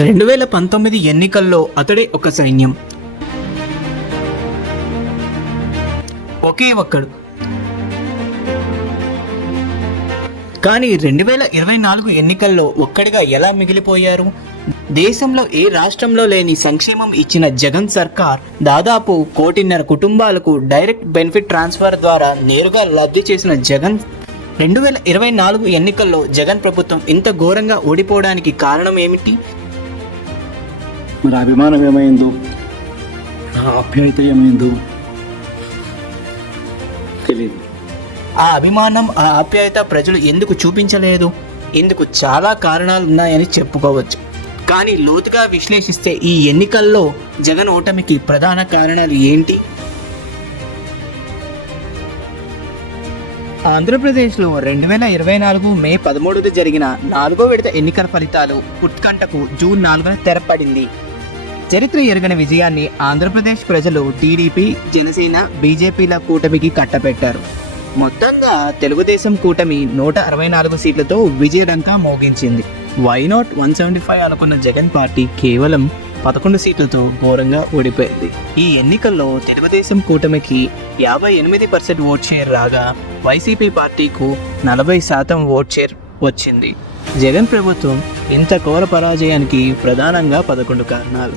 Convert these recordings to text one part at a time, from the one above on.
రెండు వేల పంతొమ్మిది ఎన్నికల్లో అతడే ఒక సైన్యం. ఒకే ఒక్కడు. కానీ రెండు వేల ఇరవై నాలుగు ఎన్నికల్లో ఒక్కడిగా ఎలా మిగిలిపోయారు? దేశంలో ఏ రాష్ట్రంలో లేని సంక్షేమం ఇచ్చిన జగన్ సర్కార్ దాదాపు కోటిన్నర కుటుంబాలకు డైరెక్ట్ బెనిఫిట్ ట్రాన్స్ఫర్ ద్వారా నేరుగా లబ్ధి చేసిన జగన్. రెండు వేల ఇరవై నాలుగు ఎన్నికల్లో జగన్ ప్రభుత్వం ఇంత ఘోరంగా ఓడిపోవడానికి కారణం ఏమిటి? మరి అభిమానం ఏమైందో? నా ఆప్యాయత ఏమైందో? తెలియదు ఆ అభిమానం ఆ ఆప్యాయత ప్రజలు ఎందుకు చూపించలేదు? ఇందుకు చాలా కారణాలు ఉన్నాయని చెప్పుకోవచ్చు. కానీ లోతుగా విశ్లేషిస్తే ఈ ఎన్నికల్లో జగన్ ఓటమికి ప్రధాన కారణాలు ఏంటి? ఆంధ్రప్రదేశ్లో రెండు వేల ఇరవై నాలుగు మే పదమూడున జరిగిన నాలుగో విడత ఎన్నికల ఫలితాలు ఉత్కంఠకు జూన్ నాలుగున తెరపడింది. చరిత్ర ఎరుగని విజయాన్ని ఆంధ్రప్రదేశ్ ప్రజలు టీడీపీ జనసేన బీజేపీల కూటమికి కట్టబెట్టారు. మొత్తంగా తెలుగుదేశం కూటమి నూట అరవై నాలుగు సీట్లతో విజయడంకా మోగించింది. Why not one seventy five అనుకున్న జగన్ పార్టీ కేవలం పదకొండు సీట్లతో ఘోరంగా ఓడిపోయింది. ఈ ఎన్నికల్లో తెలుగుదేశం కూటమికి యాభై ఎనిమిది పర్సెంట్ ఓట్ షేర్ రాగా వైసీపీ పార్టీకు నలభై శాతం ఓట్ షేర్ వచ్చింది. జగన్ ప్రభుత్వం ఇంత ఘోర పరాజయానికి ప్రధానంగా పదకొండు కారణాలు.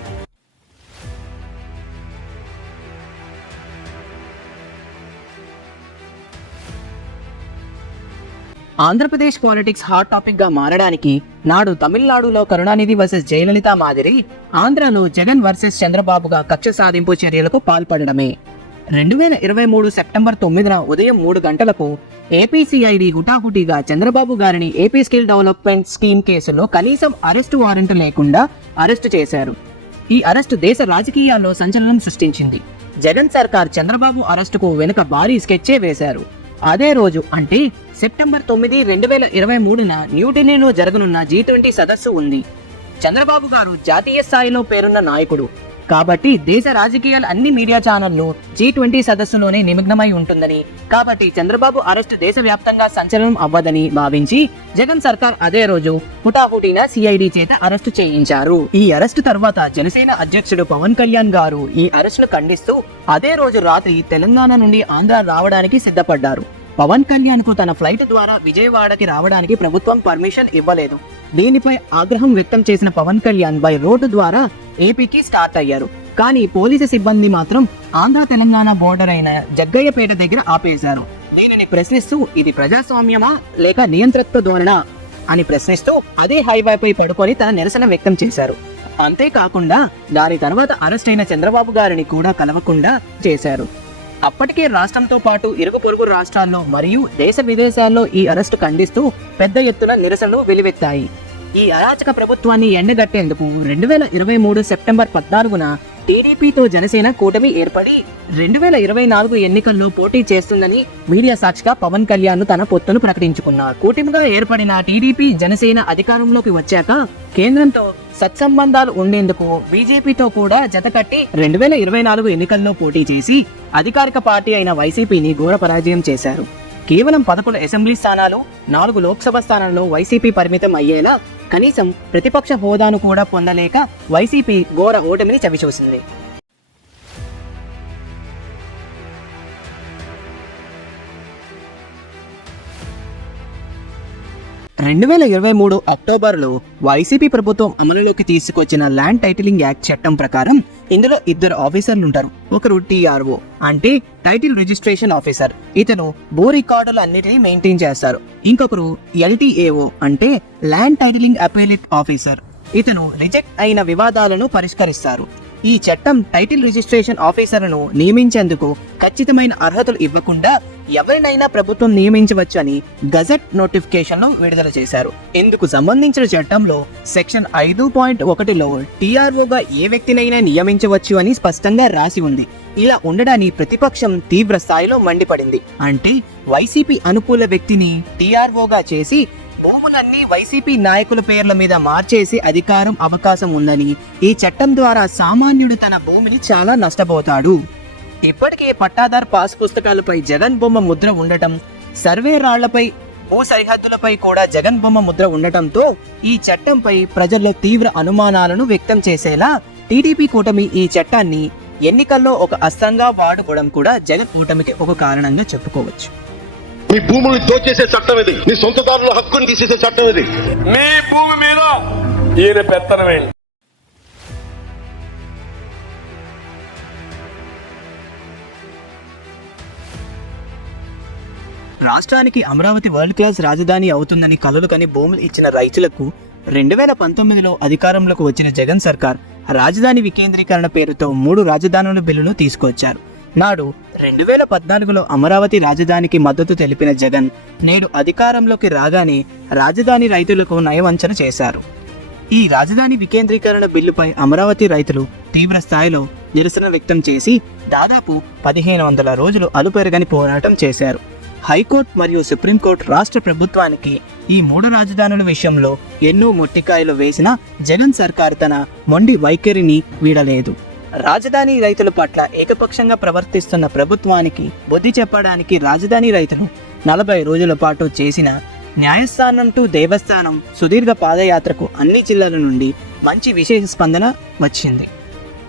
ఆంధ్రప్రదేశ్ పాలిటిక్స్ హాట్ టాపిక్గా మారడానికి నాడు తమిళనాడులో కరుణానిధి వర్సెస్ జయలలిత మాదిరి ఆంధ్రలో జగన్ వర్సెస్ చంద్రబాబుగా కక్ష సాధింపు చర్యలకు పాల్పడడమే. రెండు వేల ఇరవై మూడు సెప్టెంబర్ తొమ్మిదిన ఉదయం మూడు గంటలకు ఏపీసీఐడి హుటాహుటిగా చంద్రబాబు గారిని ఏపీ స్కిల్ డెవలప్మెంట్ స్కీమ్ కేసులో కనీసం అరెస్టు వారెంట్ లేకుండా అరెస్టు చేశారు. ఈ అరెస్టు దేశ రాజకీయాల్లో సంచలనం సృష్టించింది. జగన్ సర్కార్ చంద్రబాబు అరెస్టుకు వెనుక భారీ స్కెచ్చే వేశారు. అదే రోజు అంటే సెప్టెంబర్ తొమ్మిది రెండు వేల ఇరవై మూడున న్యూఢిల్లీలో జరగనున్న జీ ట్వంటీ సదస్సు ఉంది. చంద్రబాబు గారు జాతీయ స్థాయిలో పేరున్న నాయకుడు. కాబట్టి దేశ రాజకీయాల అన్ని మీడియా ఛానళ్ళు జీ ట్వంటీ సదస్సులోనే నిమగ్నమై ఉంటుందని. కాబట్టి చంద్రబాబు అరెస్టు దేశవ్యాప్తంగా సంచలనం అవ్వదని భావించి జగన్ సర్కార్ అదే రోజు హుటాహుటిన సిఐడి చేత అరెస్టు చేయించారు. ఈ అరెస్టు తర్వాత జనసేన అధ్యక్షుడు పవన్ కళ్యాణ్ గారు ఈ అరెస్టును ఖండిస్తూ అదే రోజు రాత్రి తెలంగాణ నుండి ఆంధ్ర రావడానికి సిద్ధపడ్డారు. పవన్ కళ్యాణ్కు తన ఫ్లైట్ ద్వారా విజయవాడకి రావడానికి ప్రభుత్వం పర్మిషన్ ఇవ్వలేదు. దీనిపై ఆగ్రహం వ్యక్తం చేసిన పవన్ కళ్యాణ్ బై రోడ్డు ద్వారా ఏపీకి స్టార్ట్ అయ్యారు. కానీ పోలీసు సిబ్బంది మాత్రం ఆంధ్ర తెలంగాణ బోర్డర్ అయిన జగ్గయ్యపేట దగ్గర ఆపేశారు. దీనిని ప్రశ్నిస్తూ ఇది ప్రజాస్వామ్యమా లేక నియంత్రత్వ ధోరణా అని ప్రశ్నిస్తూ అదే హైవేపై పడుకొని తన నిరసన వ్యక్తం చేశారు. అంతేకాకుండా దాని తర్వాత అరెస్ట్ అయిన చంద్రబాబు గారిని కూడా కలవకుండా చేశారు. అప్పటికే రాష్ట్రంతో పాటు ఇరుగు పొరుగు రాష్ట్రాల్లో మరియు దేశ విదేశాల్లో ఈ అరెస్టు ఖండిస్తూ పెద్ద ఎత్తున నిరసనలు వెలువెత్తాయి. ఈ అరాచక ప్రభుత్వాన్ని ఎండగట్టేందుకు రెండు వేల ఇరవై మూడు సెప్టెంబర్ పద్నాలుగున టీడీపీతో జనసేన కూటమి ఏర్పడి రెండు వేల ఇరవై నాలుగు ఎన్నికల్లో పోటీ చేస్తుందని మీడియా సాక్షిగా పవన్ కళ్యాణ్ తన పొత్తును ప్రకటించుకున్నారు. కూటమిగా ఏర్పడిన టీడీపీ జనసేన అధికారంలోకి వచ్చాక కేంద్రంతో సత్సంబంధాలు ఉండేందుకు బీజేపీతో కూడా జతకట్టి రెండు వేల ఇరవై నాలుగు ఎన్నికల్లో పోటీ చేసి అధికారిక పార్టీ అయిన వైసీపీని ఘోర పరాజయం చేశారు. కేవలం పదకొండు అసెంబ్లీ స్థానాలు నాలుగు లోక్సభ స్థానాల్లో వైసీపీ పరిమితం అయ్యేలా కనీసం ప్రతిపక్ష హోదాను కూడా పొందలేక వైసీపీ ఘోర ఓటమిని చవిచూసింది. రెండు వేల ఇరవై మూడు అక్టోబర్లో వైసీపీ ప్రభుత్వం అమలులోకి తీసుకొచ్చిన ల్యాండ్ టైటిలింగ్ యాక్ట్ చట్టం ప్రకారం ఇందులో ఇద్దరు ఆఫీసర్లు ఉంటారు ఒకరు టీఆర్ఓ అంటే టైటిల్ రిజిస్ట్రేషన్ ఆఫీసర్. ఇతను భూ రికార్డులు అన్నిటినీ మెయింటైన్ చేస్తారు. ఇంకొకరు ఎల్టీఏఓ అంటే ల్యాండ్ టైటిలింగ్ అపీలిట్ ఆఫీసర్. ఇతను రిజెక్ట్ అయిన వివాదాలను పరిష్కరిస్తారు. ఈ చట్టం టైటిల్ రిజిస్ట్రేషన్ ఆఫీసర్లను నియమించేందుకు ఖచ్చితమైన అర్హతలు ఇవ్వకుండా ఎవరినైనా ప్రభుత్వం నియమించవచ్చు అని గజెట్ నోటిఫికేషన్ విడుదల చేశారు. ఇందుకు సంబంధించిన చట్టంలో సెక్షన్ ఐదు పాయింట్ ఒకటిలో టీఆర్ఓగా ఏ వ్యక్తినైనా నియమించవచ్చు అని స్పష్టంగా రాసి ఉంది. ఇలా ఉండడాన్ని ప్రతిపక్షం తీవ్ర స్థాయిలో మండిపడింది. అంటే వైసీపీ అనుకూల వ్యక్తిని టీఆర్ఓగా చేసి భూములన్నీ వైసీపీ నాయకుల పేర్ల మీద మార్చేసి అధికారం అవకాశం ఉందని ఈ చట్టం ద్వారా సామాన్యుడు తన భూమిని చాలా నష్టపోతాడు. ఇప్పటికే పట్టాదార్ పాస్ పుస్తకాలపై జగన్ బొమ్మ ముద్ర ఉండటం సర్వే రాళ్ళపై భూ సరిహద్దులపై కూడా జగన్ బొమ్మ ముద్ర ఉండటంతో ఈ చట్టంపై ప్రజల్లో తీవ్ర అనుమానాలను వ్యక్తం చేసేలా టీడీపీ కూటమి ఈ చట్టాన్ని ఎన్నికల్లో ఒక అస్త్రంగా వాడుకోవడం కూడా జగన్ కూటమికి ఒక కారణంగా చెప్పుకోవచ్చు. మీ భూముల్ని దోచేసే చట్టం ఇది. మీ సొంతదారుల హక్కుని తీసేసే చట్టం ఇది. మీ భూమి మీద ఈయన పెత్తనమేంటి రాష్ట్రానికి అమరావతి వరల్డ్ క్లాస్ రాజధాని అవుతుందని కలలు కని భూములు ఇచ్చిన రైతులకు రెండు వేల పంతొమ్మిదిలో అధికారంలోకి వచ్చిన జగన్ సర్కార్ రాజధాని వికేంద్రీకరణ పేరుతో మూడు రాజధానుల బిల్లును తీసుకొచ్చారు. నాడు రెండు వేల పద్నాలుగులో అమరావతి రాజధానికి మద్దతు తెలిపిన జగన్ నేడు అధికారంలోకి రాగానే రాజధాని రైతులకు నయవంచన చేశారు. ఈ రాజధాని వికేంద్రీకరణ బిల్లుపై అమరావతి రైతులు తీవ్ర స్థాయిలో నిరసన వ్యక్తం చేసి దాదాపు పదిహేను వందల రోజులు అలుపెరగని పోరాటం చేశారు. హైకోర్టు మరియు సుప్రీంకోర్టు రాష్ట్ర ప్రభుత్వానికి ఈ మూడు రాజధానుల విషయంలో ఎన్నో మొట్టికాయలు వేసిన జగన్ సర్కార్ తన మొండి వైఖరిని వీడలేదు. రాజధాని రైతుల పట్ల ఏకపక్షంగా ప్రవర్తిస్తున్న ప్రభుత్వానికి బుద్ధి చెప్పడానికి రాజధాని రైతులు నలభై రోజుల పాటు చేసిన న్యాయస్థానం టు దేవస్థానం సుదీర్ఘ పాదయాత్రకు అన్ని జిల్లాల నుండి మంచి విశేష స్పందన వచ్చింది.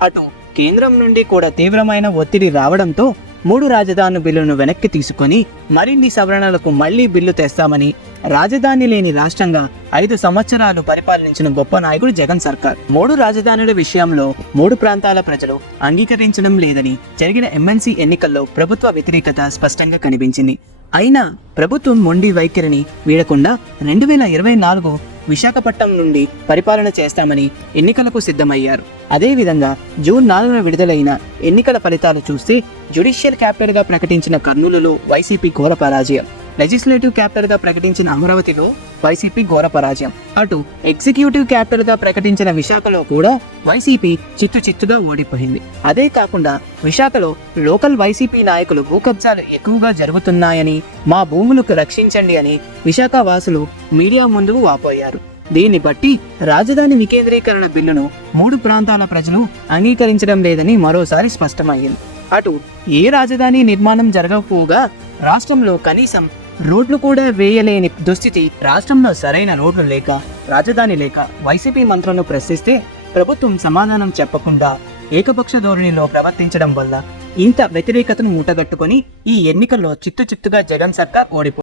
అటు కేంద్రం నుండి కూడా తీవ్రమైన ఒత్తిడి రావడంతో మూడు రాజధాని బిల్లును వెనక్కి తీసుకొని మరిన్ని సవరణలకు మళ్ళీ బిల్లు తెస్తామని రాజధాని లేని రాష్ట్రంగా ఐదు సంవత్సరాలు పరిపాలించిన గొప్ప నాయకుడు జగన్ సర్కార్. మూడు రాజధానుల విషయంలో మూడు ప్రాంతాల ప్రజలు అంగీకరించడం లేదని జరిగిన ఎమ్మెల్సీ ఎన్నికల్లో ప్రభుత్వ వ్యతిరేకత స్పష్టంగా కనిపించింది. అయినా ప్రభుత్వం మొండి వైఖరిని వీడకుండా రెండు వేల ఇరవై నాలుగు విశాఖపట్నం నుండి పరిపాలన చేస్తామని ఎన్నికలకు సిద్ధమయ్యారు. అదేవిధంగా జూన్ నాలుగున విడుదలైన ఎన్నికల ఫలితాలు చూస్తే జ్యుడిషియల్ క్యాపిటల్గా ప్రకటించిన కర్నూలులో వైసీపీ ఘోర పరాజయం. లెజిస్లేటివ్ క్యాపిటల్గా ప్రకటించిన అమరావతిలో వైసీపీ ఘోర పరాజయం. అటు ఎగ్జిక్యూటివ్ క్యాపిటల్గా ప్రకటించిన విశాఖలో కూడా వైసీపీ చిత్తు చిత్తుగా ఓడిపోయింది. అదే కాకుండా విశాఖలో లోకల్ వైసీపీ నాయకులు భూకబ్జాలు ఎక్కువగా జరుగుతున్నాయని మా భూములకు రక్షించండి అని విశాఖ వాసులు మీడియా ముందుకు వాపోయారు. దీన్ని బట్టి రాజధాని వికేంద్రీకరణ బిల్లును మూడు ప్రాంతాల ప్రజలు అంగీకరించడం లేదని మరోసారి స్పష్టమయ్యింది అటు ఏ రాజధాని నిర్మాణం జరగకపోగా రాష్ట్రంలో కనీసం రోడ్లు కూడా వేయలేని దుస్థితి. రాష్ట్రంలో సరైన రోడ్లు లేక రాజధాని లేక వైసీపీ మంత్రులను ప్రశ్నిస్తే ప్రభుత్వం సమాధానం చెప్పకుండా ఏకపక్ష ధోరణిలో ప్రవర్తించడం వల్ల ఇంత వ్యతిరేకతను మూటగట్టుకొని ఈ ఎన్నికల్లో చిత్తు చిత్తుగా జగన్ సర్కార్ ఓడిపో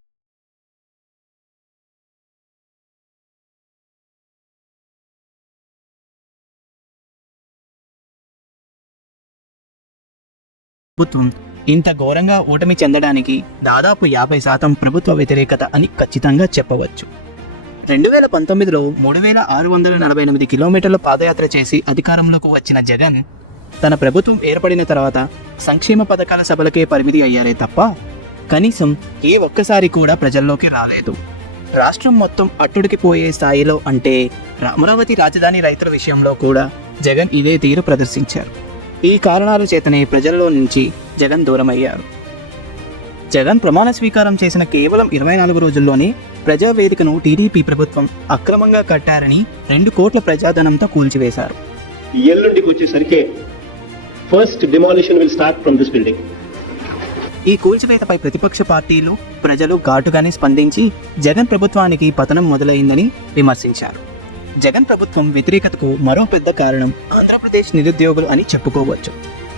ప్రభుత్వం ఇంత ఘోరంగా ఓటమి చెందడానికి దాదాపు యాభై శాతం ప్రభుత్వ వ్యతిరేకత అని ఖచ్చితంగా చెప్పవచ్చు. రెండు వేల పంతొమ్మిదిలో మూడు వేల ఆరు వందల నలభై ఎనిమిది కిలోమీటర్ల పాదయాత్ర చేసి అధికారంలోకి వచ్చిన జగన్ తన ప్రభుత్వం ఏర్పడిన తర్వాత సంక్షేమ పథకాల సభలకే పరిమితి అయ్యారే తప్ప కనీసం ఏ ఒక్కసారి కూడా ప్రజల్లోకి రాలేదు. రాష్ట్రం మొత్తం అట్టుడికి పోయే స్థాయిలో అంటే అమరావతి రాజధాని రైతుల విషయంలో కూడా జగన్ ఇదే తీరు ప్రదర్శించారు. ఈ కారణాల చేతనే ప్రజల్లో నుంచి జగన్ దూరమయ్యారు. జగన్ ప్రమాణ స్వీకారం చేసిన కేవలం ఇరవై నాలుగు రోజుల్లోనే ప్రజావేదికను టీడీపీ ప్రభుత్వం అక్రమంగా కట్టారని రెండు కోట్ల ప్రజాధనంతో కూల్చివేశారు. ఈ ఎల్లుండికి వచ్చేసరికి first demolition will start from this building ఈ కూల్చివేతపై ప్రతిపక్ష పార్టీలు ప్రజలు ఘాటుగానే స్పందించి జగన్ ప్రభుత్వానికి పతనం మొదలైందని విమర్శించారు. జగన్ ప్రభుత్వం వ్యతిరేకతకు మరో పెద్ద కారణం ఆంధ్రప్రదేశ్ నిరుద్యోగులు అని చెప్పుకోవచ్చు.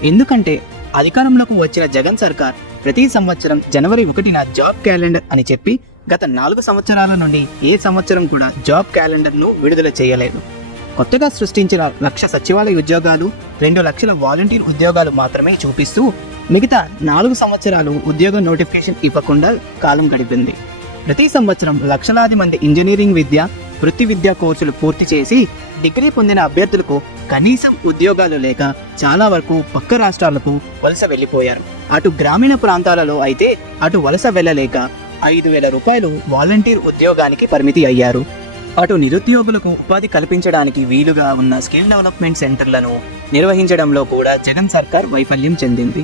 ఎందుకంటే అధికారంలోకి వచ్చిన జగన్ సర్కార్ ప్రతి సంవత్సరం జనవరి ఒకటిన జాబ్ క్యాలెండర్ అని చెప్పి గత నాలుగు సంవత్సరాల నుండి ఏ సంవత్సరం కూడా జాబ్ క్యాలెండర్ను విడుదల చేయలేదు. కొత్తగా సృష్టించిన లక్ష సచివాలయ ఉద్యోగాలు రెండు లక్షల వాలంటీర్ ఉద్యోగాలు మాత్రమే చూపిస్తూ మిగతా నాలుగు సంవత్సరాలు ఉద్యోగ నోటిఫికేషన్ ఇవ్వకుండా కాలం గడిపింది. ప్రతి సంవత్సరం లక్షలాది మంది ఇంజనీరింగ్ విద్య వృత్తి విద్యా కోర్సులు పూర్తి చేసి డిగ్రీ పొందిన అభ్యర్థులకు కనీసం ఉద్యోగాలు లేక చాలా వరకు పక్క రాష్ట్రాలకు వలస వెళ్ళిపోయారు. అటు గ్రామీణ ప్రాంతాలలో అయితే అటు వలస వెళ్ళలేక ఐదు వేల రూపాయలు వాలంటీర్ ఉద్యోగానికి పరిమితి అయ్యారు. అటు నిరుద్యోగులకు ఉపాధి కల్పించడానికి వీలుగా ఉన్న స్కిల్ డెవలప్మెంట్ సెంటర్లను నిర్వహించడంలో కూడా జగన్ సర్కార్ వైఫల్యం చెందింది.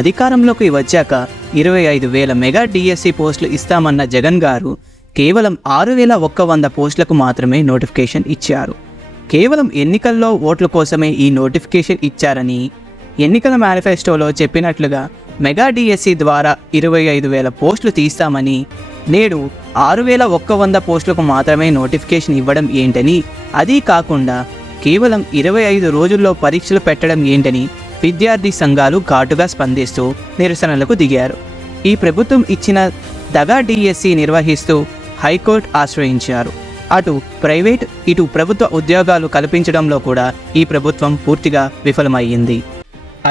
అధికారంలోకి వచ్చాక ఇరవై ఐదు వేల మెగా డిఎస్సి పోస్టులు ఇస్తామన్న జగన్ గారు కేవలం ఆరు వేల ఒక్క వంద పోస్టులకు మాత్రమే నోటిఫికేషన్ ఇచ్చారు. కేవలం ఎన్నికల్లో ఓట్ల కోసమే ఈ నోటిఫికేషన్ ఇచ్చారని ఎన్నికల మేనిఫెస్టోలో చెప్పినట్లుగా మెగా డిఎస్సి ద్వారా ఇరవై ఐదు వేల పోస్టులు తీస్తామని నేడు ఆరు వేల ఒక్క వంద పోస్టులకు మాత్రమే నోటిఫికేషన్ ఇవ్వడం ఏంటని అదీ కాకుండా కేవలం ఇరవై ఐదు రోజుల్లో పరీక్షలు పెట్టడం ఏంటని విద్యార్థి సంఘాలు ఘాటుగా స్పందిస్తూ నిరసనలకు దిగారు. ఈ ప్రభుత్వం ఇచ్చిన దగా డిఎస్సి నిర్వహిస్తూ హైకోర్టు ఆశ్రయించారు. అటు ప్రైవేట్ ఇటు ప్రభుత్వ ఉద్యోగాలు కల్పించడంలో కూడా ఈ ప్రభుత్వం పూర్తిగా విఫలమయ్యింది.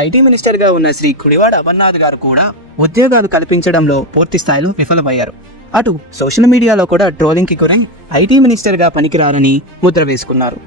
ఐటీ మినిస్టర్గా ఉన్న శ్రీ కుడివాడ అమర్నాథ్ గారు కూడా ఉద్యోగాలు కల్పించడంలో పూర్తి స్థాయిలో విఫలమయ్యారు. అటు సోషల్ మీడియాలో కూడా ట్రోలింగ్కి గురై ఐటీ మినిస్టర్గా పనికిరారని ముద్ర వేసుకున్నారు.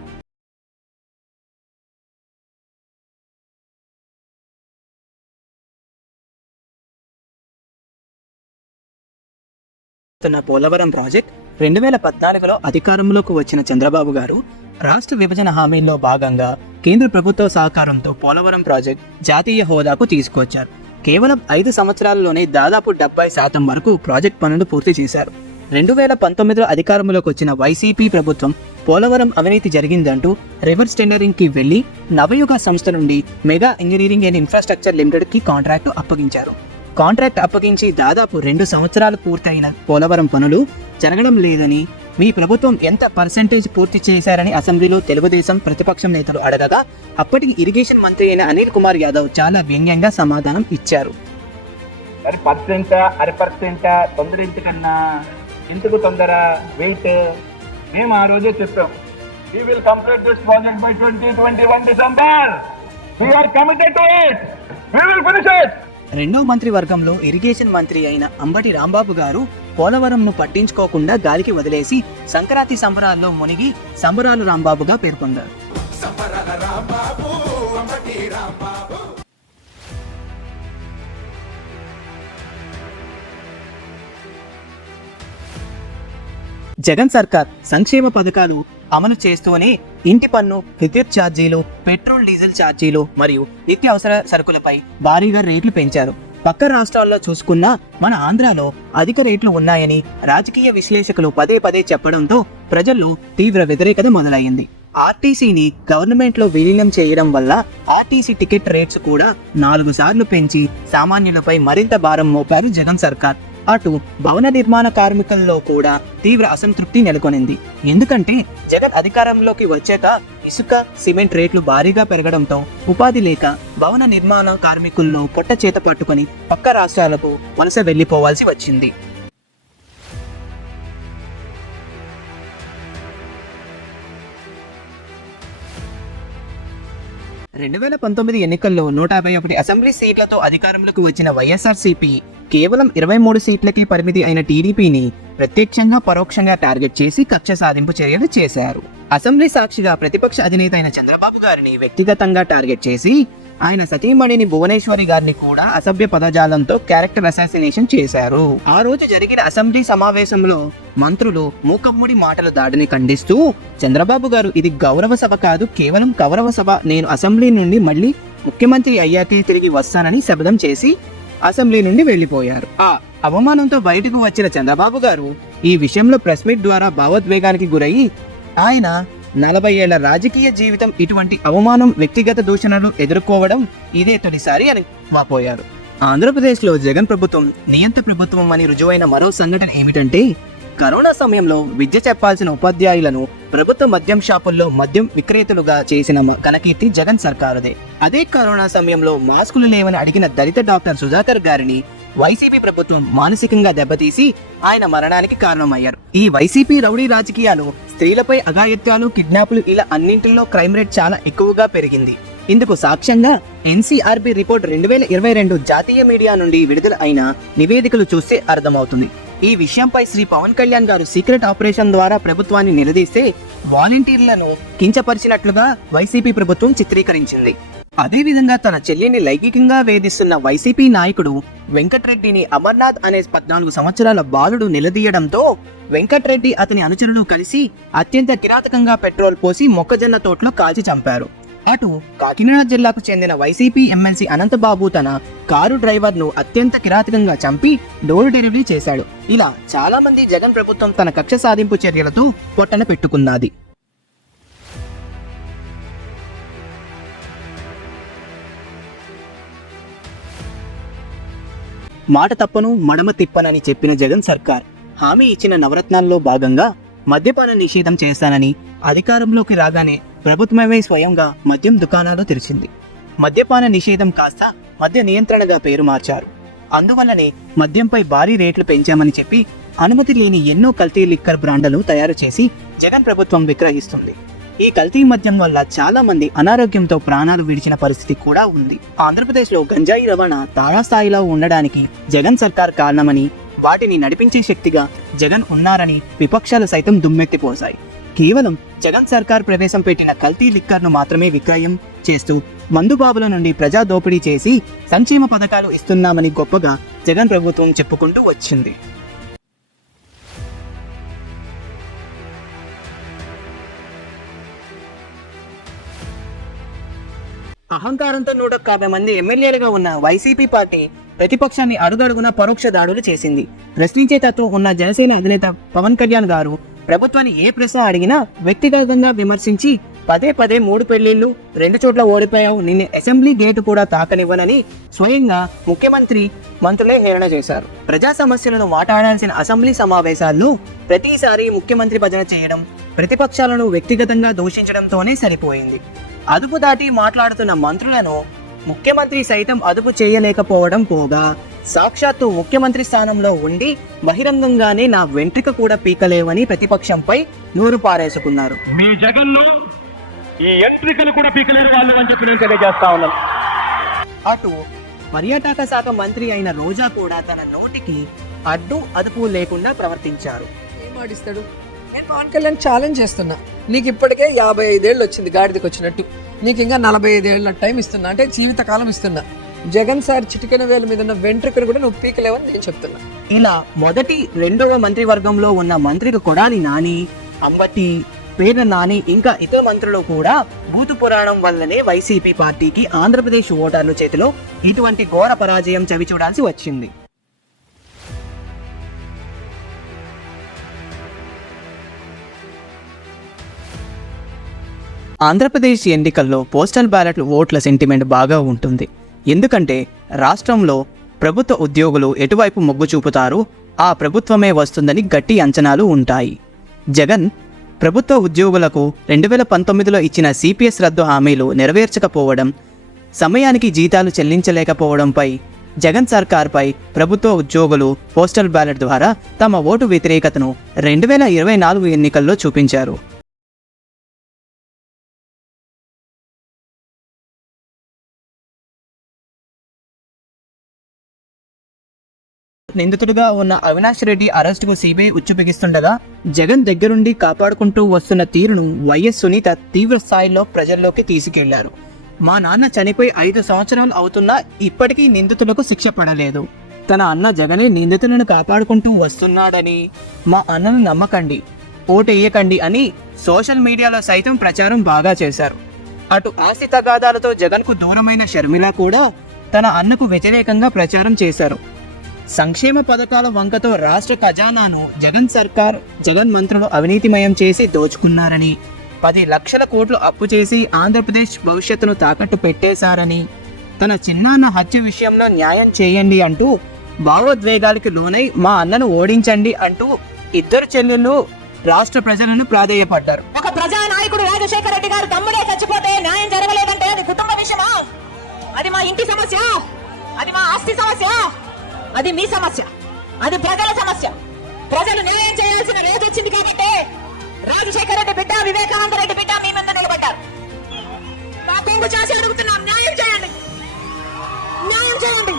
తన పోలవరం ప్రాజెక్ట్ రెండు వేల పద్నాలుగులో అధికారంలోకి వచ్చిన చంద్రబాబు గారు రాష్ట్ర విభజన హామీల్లో భాగంగా కేంద్ర ప్రభుత్వ సహకారంతో పోలవరం ప్రాజెక్ట్ జాతీయ హోదాకు తీసుకొచ్చారు. కేవలం ఐదు సంవత్సరాల్లోనే దాదాపు డెబ్బై శాతం వరకు ప్రాజెక్ట్ పనులు పూర్తి చేశారు. రెండు వేల పంతొమ్మిదిలో అధికారంలోకి వచ్చిన వైసీపీ ప్రభుత్వం పోలవరం అవినీతి జరిగిందంటూ రివర్స్ టెండరింగ్కి వెళ్ళి నవయుగ సంస్థ నుండి మెగా ఇంజనీరింగ్ అండ్ ఇన్ఫ్రాస్ట్రక్చర్ లిమిటెడ్కి కాంట్రాక్టు అప్పగించారు. కాంట్రాక్ట్ అప్పగించి దాదాపు రెండు సంవత్సరాలు పూర్తయిన పోలవరం పనులు జరగడం లేదని మీ ప్రభుత్వం ఎంత పర్సెంటేజ్ పూర్తి చేశారని అసెంబ్లీలో తెలుగుదేశం ప్రతిపక్షం నేతలు అడగగా అప్పటికి ఇరిగేషన్ మంత్రి అయిన అనిల్ కుమార్ యాదవ్ చాలా వ్యంగ్యంగా సమాధానం ఇచ్చారు. మరి పర్సెంట్ అర పర్సెంట్ తొందర ఎందుకన్నా ఎందుకు తొందర? వెయిట్ మేము ఆ రోజే చెప్పాం. We will complete this project by twenty twenty one December we are committed to it we will finish it రెండో మంత్రివర్గంలో ఇరిగేషన్ మంత్రి అయిన అంబటి రాంబాబు గారు పోలవరంను పట్టించుకోకుండా గాలికి వదిలేసి సంక్రాంతి సంబరాల్లో మునిగి సంబరాలు రాంబాబుగా పేర్కొన్నారు. జగన్ సర్కార్ సంక్షేమ పథకాలు అమలు చేస్తూనే ఇంటి పన్ను విద్యుత్ ఛార్జీలు పెట్రోల్ డీజిల్ ఛార్జీలు మరియు నిత్యావసర సరుకులపై భారీగా రేట్లు పెంచారు. పక్క రాష్ట్రాల్లో చూసుకున్నా మన ఆంధ్రాలో అధిక రేట్లు ఉన్నాయని రాజకీయ విశ్లేషకులు పదే పదే చెప్పడంతో ప్రజల్లో తీవ్ర వ్యతిరేకత మొదలైంది. ఆర్టీసీని గవర్నమెంట్లో విలీనం చేయడం వల్ల ఆర్టీసీ టికెట్ రేట్స్ కూడా నాలుగు సార్లు పెంచి సామాన్యులపై మరింత భారం మోపారు జగన్ సర్కార్. అటు భవన నిర్మాణ కార్మికుల్లో కూడా తీవ్ర అసంతృప్తి నెలకొనింది. ఎందుకంటే జగన్ అధికారంలోకి వచ్చాక ఇసుక సిమెంట్ రేట్లు భారీగా పెరగడంతో ఉపాధి లేక భవన నిర్మాణ కార్మికుల్లో పొట్ట చేత పట్టుకొని పక్క రాష్ట్రాలకు వలస వెళ్ళిపోవాల్సి వచ్చింది. రెండు వేల పంతొమ్మిది ఎన్నికల్లో నూట యాభై ఒకటి అసెంబ్లీ సీట్లతో అధికారంలోకి వచ్చిన వైఎస్ఆర్సీపీ కేవలం ఇరవై మూడు సీట్లకే పరిమితి అయిన టీడీపీని ప్రత్యక్షంగా పరోక్షంగా టార్గెట్ చేసి కక్ష సాధింపు చర్యలు చేశారు. అసెంబ్లీ సాక్షిగా ప్రతిపక్ష అధినేత అయిన చంద్రబాబు గారిని వ్యక్తిగతంగా టార్గెట్ చేసి ఆయన సతీమణిని భువనేశ్వరి గారిని కూడా అసభ్య పదజాలంతో క్యారెక్టర్ అసాసినేషన్ చేశారు. ఆ రోజు జరిగిన అసెంబ్లీ సమావేశంలో మంత్రులు మూకమ్ముడి మాటల దాడిని ఖండిస్తూ చంద్రబాబు గారు ఇది గౌరవ సభ కాదు కేవలం కౌరవ సభ. నేను అసెంబ్లీ నుండి మళ్ళీ ముఖ్యమంత్రి అయ్యాకే తిరిగి వస్తానని శపథం చేసి అసెంబ్లీ నుండి వెళ్ళిపోయారు ఆ అవమానంతో బయటకు వచ్చిన చంద్రబాబు గారు ఈ విషయంలో ప్రెస్ మీట్ ద్వారా భావోద్వేగానికి గురయ్యి ఆయన నలభై ఏళ్ళ రాజకీయ జీవితం ఇటువంటి అవమానం వ్యక్తిగత దూషణలు ఎదుర్కోవడం ఇదే తొలిసారి అని వాపోయారు. ఆంధ్రప్రదేశ్లో జగన్ ప్రభుత్వం నియంత ప్రభుత్వం అని రుజువైన మరో సంఘటన ఏమిటంటే కరోనా సమయంలో విద్య చెప్పాల్సిన ఉపాధ్యాయులను ప్రభుత్వ మద్యం షాపుల్లో మద్యం విక్రేతలుగా చేసిన కనకీర్తి జగన్ సర్కారుదే. అదే కరోనా సమయంలో మాస్కులు లేవని అడిగిన దళిత డాక్టర్ సుధాకర్ గారిని వైసీపీ ప్రభుత్వం మానసికంగా దెబ్బతీసి ఆయన మరణానికి కారణమయ్యారు. ఈ వైసీపీ రౌడీ రాజకీయాలు స్త్రీలపై అఘాయిత్యాలు కిడ్నాపులు ఇలా అన్నింటిలో క్రైమ్ రేట్ చాలా ఎక్కువగా పెరిగింది. ఇందుకు సాక్ష్యంగా ఎన్సీఆర్బీ రిపోర్ట్ రెండు వేల ఇరవై రెండు జాతీయ మీడియా నుండి విడుదల అయిన నివేదికలు చూస్తే అర్థమవుతుంది. ఈ విషయంపై శ్రీ పవన్ కళ్యాణ్ గారు సీక్రెట్ ఆపరేషన్ ద్వారా ప్రభుత్వాన్ని నిలదీస్తే వాలంటీర్లను కించపరిచినట్లుగా వైసీపీ ప్రభుత్వం చిత్రీకరించింది. అదేవిధంగా తన చెల్లిని లైంగికంగా వేధిస్తున్న వైసీపీ నాయకుడు వెంకట్రెడ్డిని అమర్నాథ్ అనే పద్నాలుగు సంవత్సరాల బాలుడు నిలదీయడంతో వెంకట్రెడ్డి అతని అనుచరులు కలిసి అత్యంత కిరాతకంగా పెట్రోల్ పోసి మొక్కజొన్న తోటలో కాల్చి చంపారు. అటు కాకినాడ జిల్లాకు చెందిన వైసీపీ ఎమ్మెల్సీ అనంతబాబు తన కారు డ్రైవర్ను అత్యంత కిరాతకంగా చంపి డోర్ డెలివరీ చేశాడు. ఇలా చాలా మంది జగన్ ప్రభుత్వం తన కక్ష సాధింపు చర్యలతో పొట్టన పెట్టుకున్నది. మాట తప్పను మడమ తిప్పనని చెప్పిన జగన్ సర్కార్ హామీ ఇచ్చిన నవరత్నాల్లో భాగంగా మద్యపాన నిషేధం చేస్తానని అధికారంలోకి రాగానే ప్రభుత్వమే స్వయంగా మద్యం దుకాణాలు తెరిచింది. మద్యపాన నిషేధం కాస్త మద్య నియంత్రణగా పేరు మార్చారు. అందువల్లనే మద్యంపై భారీ రేట్లు పెంచామని చెప్పి అనుమతి లేని ఎన్నో కల్తీ లిక్కర్ బ్రాండ్లు తయారు చేసి జగన్ ప్రభుత్వం విక్రయిస్తుంది. ఈ కల్తీ మద్యం వల్ల చాలా మంది అనారోగ్యంతో ప్రాణాలు విడిచిన పరిస్థితి కూడా ఉంది. ఆంధ్రప్రదేశ్లో గంజాయి రవాణా తారాస్థాయిలో ఉండడానికి జగన్ సర్కార్ కారణమని వాటిని నడిపించే శక్తిగా జగన్ ఉన్నారని విపక్షాలు సైతం దుమ్మెత్తిపోశాయి. కేవలం జగన్ సర్కార్ ప్రవేశం పెట్టిన కల్తీ లిక్కర్ను మాత్రమే విక్రయం చేస్తూ మందుబాబుల నుండి ప్రజా దోపిడీ చేసి సంక్షేమ పథకాలు ఇస్తున్నామని గొప్పగా జగన్ ప్రభుత్వం చెప్పుకుంటూ వచ్చింది. అహంకారంతో నూట యాభై మంది ఎమ్మెల్యేలుగా ఉన్న వైసీపీ పార్టీ ప్రతిపక్షాన్ని అడుగడుగున పరోక్ష దాడులు చేసింది. ప్రశ్నించే తత్వం ఉన్న జనసేన అధినేత పవన్ కళ్యాణ్ గారు ప్రభుత్వాన్ని ఏ ప్రశ్న అడిగినా వ్యక్తిగతంగా విమర్శించి పదే పదే మూడు పెళ్ళిళ్ళు రెండు చోట్ల ఓడిపోయావు నిన్న అసెంబ్లీ గేటు కూడా తాకనివ్వనని స్వయంగా ముఖ్యమంత్రి మంత్రులే హేళన చేశారు. ప్రజా సమస్యలను మాట్లాడాల్సిన అసెంబ్లీ సమావేశాల్లో ప్రతిసారి ముఖ్యమంత్రి భజన చేయడం ప్రతిపక్షాలను వ్యక్తిగతంగా దూషించడంతోనే సరిపోయింది. అదుపు దాటి మాట్లాడుతున్న మంత్రులను ముఖ్యమంత్రి సైతం అదుపు చేయలేకపోవడం పోగా. సాక్షాత్తు ముఖ్యమంత్రి స్థానంలో ఉండి బహిరంగంగానే నా వెంట్రిక కూడా పీకలేవని ప్రతిపక్షంపై నూరు పారేసుకున్నారు. మీ జగన్ ఈ ఎంట్రికలు కూడా పీకలేరు వాళ్ళు అని చెప్పి నేను తెలియజేస్తా ఉన్నాను. అటు పర్యాటక శాఖ మంత్రి అయిన రోజా కూడా తన నోటికి అడ్డు అదుపు లేకుండా ప్రవర్తించారు. ఏం ఆడిస్తాడు? నేను పవన్ కళ్యాణ్ ఛాలెంజ్ చేస్తున్నా. నీకు ఇప్పటికే యాభై ఐదేళ్ళు వచ్చింది గాడిదకి వచ్చినట్టు నీకు ఇంకా నలభై ఐదేళ్ళ టైం ఇస్తున్నా. అంటే జీవితకాలం ఇస్తున్నా. జగన్ సార్ చిటికెన వేల మీద ఉన్న వెంట్రుకలు కూడా నువ్వు పీకలేవని నేను చెప్తున్నా. ఇలా మొదటి రెండవ మంత్రివర్గంలో ఉన్న మంత్రులు కొడాలి నాని అంబటి పేర్న నాని ఇంకా ఇతర మంత్రులు కూడా భూతు పురాణం వల్లనే వైసీపీ పార్టీకి ఆంధ్రప్రదేశ్ ఓటర్ల చేతిలో ఇటువంటి ఘోర పరాజయం చవి చూడాల్సి వచ్చింది. ఆంధ్రప్రదేశ్ ఎన్నికల్లో పోస్టల్ బ్యాలెట్ ఓట్ల సెంటిమెంట్ బాగా ఉంటుంది. ఎందుకంటే రాష్ట్రంలో ప్రభుత్వ ఉద్యోగులు ఎటువైపు మొగ్గు చూపుతారో ఆ ప్రభుత్వమే వస్తుందని గట్టి అంచనాలు ఉంటాయి. జగన్ ప్రభుత్వ ఉద్యోగులకు రెండు వేల పంతొమ్మిదిలో ఇచ్చిన సిపిఎస్ రద్దు హామీలు నెరవేర్చకపోవడం సమయానికి జీతాలు చెల్లించలేకపోవడంపై జగన్ సర్కార్పై ప్రభుత్వ ఉద్యోగులు పోస్టల్ బ్యాలెట్ ద్వారా తమ ఓటు వ్యతిరేకతను రెండు వేల ఇరవై నాలుగు ఎన్నికల్లో చూపించారు. నిందితుడిగా ఉన్న అవినాష్ రెడ్డి అరెస్టుకు సిబిఐ ఉచ్చుపిగిస్తుండగా జగన్ దగ్గరుండి కాపాడుకుంటూ వస్తున్న తీరును వైఎస్ సునీత తీవ్ర స్థాయిలో ప్రజల్లోకి తీసుకెళ్ళారు. మా నాన్న చనిపోయి ఐదు సంవత్సరాలు అవుతున్నా ఇప్పటికీ నిందితులకు శిక్ష పడలేదు. తన అన్న జగనే నిందితులను కాపాడుకుంటూ వస్తున్నాడని మా అన్నను నమ్మకండి ఓటేయకండి అని సోషల్ మీడియాలో సైతం ప్రచారం బాగా చేశారు. అటు ఆస్తి తగాదాలతో జగన్కు దూరమైన షర్మిల కూడా తన అన్నకు వ్యతిరేకంగా ప్రచారం చేశారు. సంక్షేమ పథకాల వంకతో రాష్ట్ర ఖజానాను జగన్ సర్కార్ జగన్ మంత్రులు అవినీతిమయం చేసి దోచుకున్నారని పది లక్షల కోట్లు అప్పు చేసి ఆంధ్రప్రదేశ్ భవిష్యత్తును తాకట్టు పెట్టేశారని తన చిన్నాన్న హత్య విషయంలో న్యాయం చేయండి అంటూ భావోద్వేగాలకు లోనై మా అన్నను ఓడించండి అంటూ ఇద్దరు చెల్లెళ్ళు రాష్ట్ర ప్రజలను ప్రాధేయపడ్డారు. ఒక ప్రజానాయకుడు రాజశేఖర రెడ్డి గారు తమ్ముడే చచ్చిపోతే న్యాయం జరగలేదంటే అది కుటుంబ విషయమా? అది మా ఇంటి సమస్య? అది మా ఆస్తి సమస్య? అది మీ సమస్య. అది ప్రజల సమస్య. ప్రజలు న్యాయం చేయాల్సిన రోజు వచ్చింది కాబట్టి రాజశేఖర రెడ్డి బిడ్డ వివేకానంద రెడ్డి బిడ్డ మీ మీద నిలబడ్డారు. మా కొంగు చాసి అడుగుతున్నాం న్యాయం చేయండి. న్యాయం చేయండి.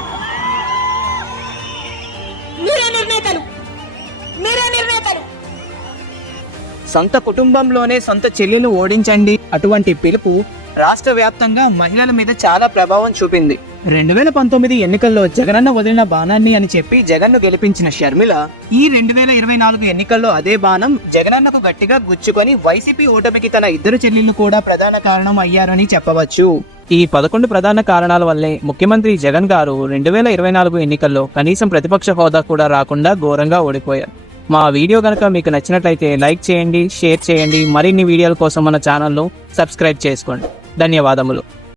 మీరే నిర్ణేతలు. మీరే నిర్ణేతలు. సొంత కుటుంబంలోనే సొంత చెల్లెలు ఓడించండి. అటువంటి పిలుపు రాష్ట్ర వ్యాప్తంగా మహిళల మీద చాలా ప్రభావం చూపింది. రెండు వేల పంతొమ్మిది ఎన్నికల్లో జగనన్న వదిలిన బాణాన్ని అని చెప్పి జగన్ను గెలిపించిన షర్మిల ఈ రెండు వేల ఇరవై నాలుగు ఎన్నికల్లో అదే బాణం జగనన్నకు గట్టిగా గుచ్చుకొని వైసీపీ ఓటమికి తన ఇద్దరు చెల్లెళ్ళు కూడా ప్రధాన కారణం అయ్యారని చెప్పవచ్చు. ఈ పదకొండు ప్రధాన కారణాల వల్లే ముఖ్యమంత్రి జగన్ గారు రెండు వేల ఇరవై నాలుగు ఎన్నికల్లో కనీసం ప్రతిపక్ష హోదా కూడా రాకుండా ఘోరంగా ఓడిపోయారు. మా వీడియో కనుక మీకు నచ్చినట్లయితే లైక్ చేయండి షేర్ చేయండి మరిన్ని వీడియోల కోసం మన ఛానల్ను సబ్స్క్రైబ్ చేసుకోండి. ధన్యవాదములు.